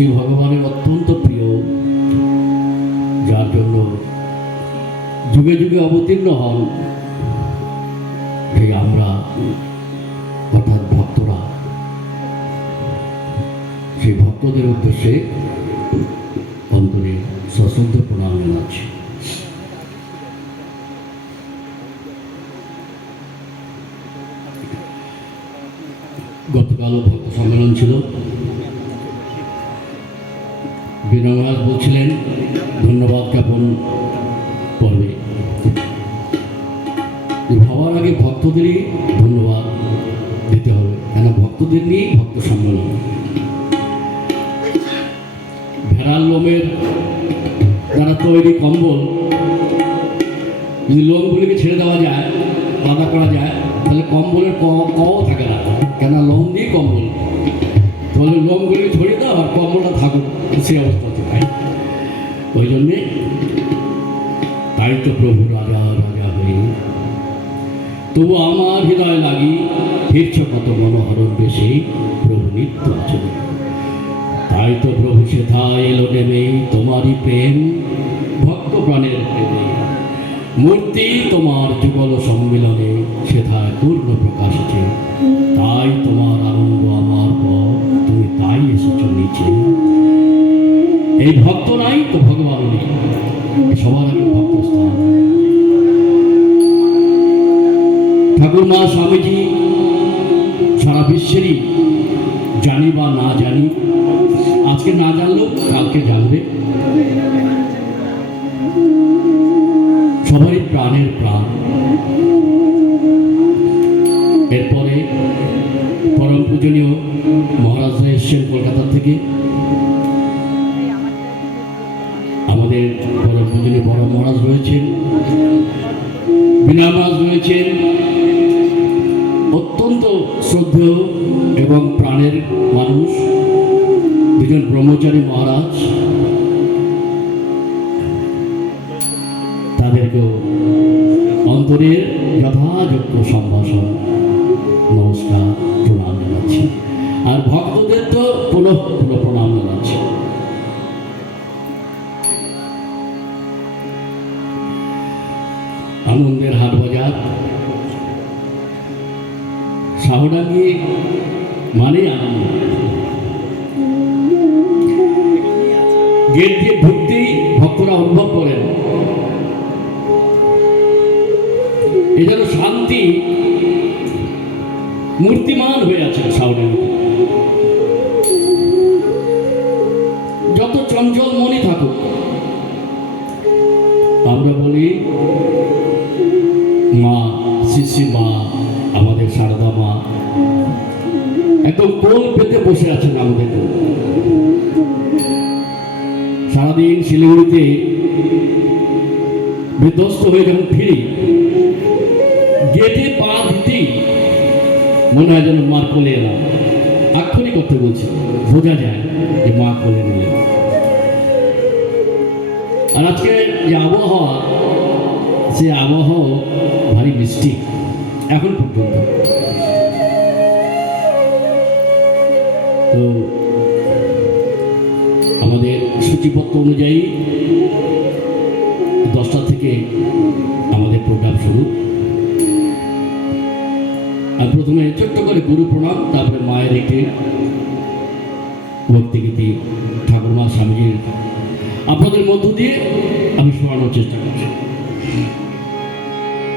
শ্রী ভগবানের অত্যন্ত প্রিয়, যার জন্য যুগে যুগে অবতীর্ণ হন সেই আমরা অর্থাৎ ভক্তরা, সেই ভক্তদের উদ্দেশ্যে অন্তরে সশ্রদ্ধ প্রণাম জানাচ্ছি। গতকালও ভক্ত সম্মেলন ছিল। বিনয় মহারাজ বলছিলেন ধন্যবাদ জ্ঞাপন করবে, ভাবার আগে ভক্তদেরই ধন্যবাদ দিতে হবে, কেন ভক্তদের নিয়েই ভক্ত সম্মেলন। ভেড়ার লোমের দ্বারা তৈরি কম্বল যদি লোমগুলিকে ছেড়ে দেওয়া যায়, আলাদা করা যায়, তাহলে কম্বলের কও থাকে না, কেন লোম দিয়ে কম্বল, তাহলে লোমগুলিকে ছড়িয়ে দাও আর কম্বলটা থাকুক, সেই অবস্থাতে পাই। ওই জন্যে তাই তো প্রভু রাজা রাজা হয়ে তবু আমার হৃদয় লাগি ফিরছ কত মনোহরণ বেশি প্রভু নিত্য আচরণ। তাই তো প্রভু সেথায় এলো নেমে তোমারই প্রেম ভক্ত প্রাণের প্রেমে, মূর্তি তোমার যুগল সম্মিলনে সেথায় পূর্ণ প্রকাশেছে। তাই তোমার আনন্দ আমার পর, তুমি তাই এসেছ নিচে। এই ভক্ত নাই তো ভগবান নেই, সবার আগে ভক্ত স্থান। ঠাকুর মা স্বামীজি সারা বিশ্বেরই জানি বা না জানি, আজকে না জানলেও কালকে জানবে, সবারই প্রাণের প্রাণ। এরপরে পরম পূজনীয় মহারাজরা এসছেন কলকাতা থেকে, আমাদের পরম পূজনীয় বড় মহারাজ রয়েছেন, বিনয় মহারাজ রয়েছেন, অত্যন্ত শ্রদ্ধেয় এবং প্রাণের মানুষ দুজন ব্রহ্মচারী মহারাজ, তাদেরকেও অন্তরের যথাযোগ্য সম্ভাষণ নমস্কার প্রণাম জানাচ্ছি, আর ভক্তদের তো পুনঃ পুনঃ প্রণাম জানাচ্ছি। আনন্দের হাট বাজার শাহডাঙ্গি মানে আনন্দ। গেট দিয়ে ঢুকতেই ভক্তরা অনুভব করেন এ যেন শান্তি মূর্তিমান হয়ে আছে শাহডাঙ্গি। যত চঞ্চল মনই থাকুক, আমরা বলি মা শিশি মা, আমাদের সারদা মা একদম কোল পেতে বসে আছেন আমাদের। সারাদিন শিলিগুড়িতে বিধ্বস্ত হয়ে যখন ফিরি, গেটে পা দিতেই মনে হয় যেন মা কোলে এলাম। আক্ষরিক করতে বলছি, বোঝা যায় যে মা কোলে নিলেন। আর আজকে যে আবহাওয়া, সে আবহাওয়া ভারী মিষ্টি এখন পর্যন্ত। তো আমাদের সূচিপত্র অনুযায়ী 10টা থেকে আমাদের প্রোগ্রাম শুরু। আর প্রথমে ছোট্ট করে গুরু প্রণাম, তারপরে মায়ের একটি ভক্তিগীতি ঠাকুরমা স্বামীজির আপনাদের মধ্য দিয়ে আমি শোনানোর চেষ্টা করছি।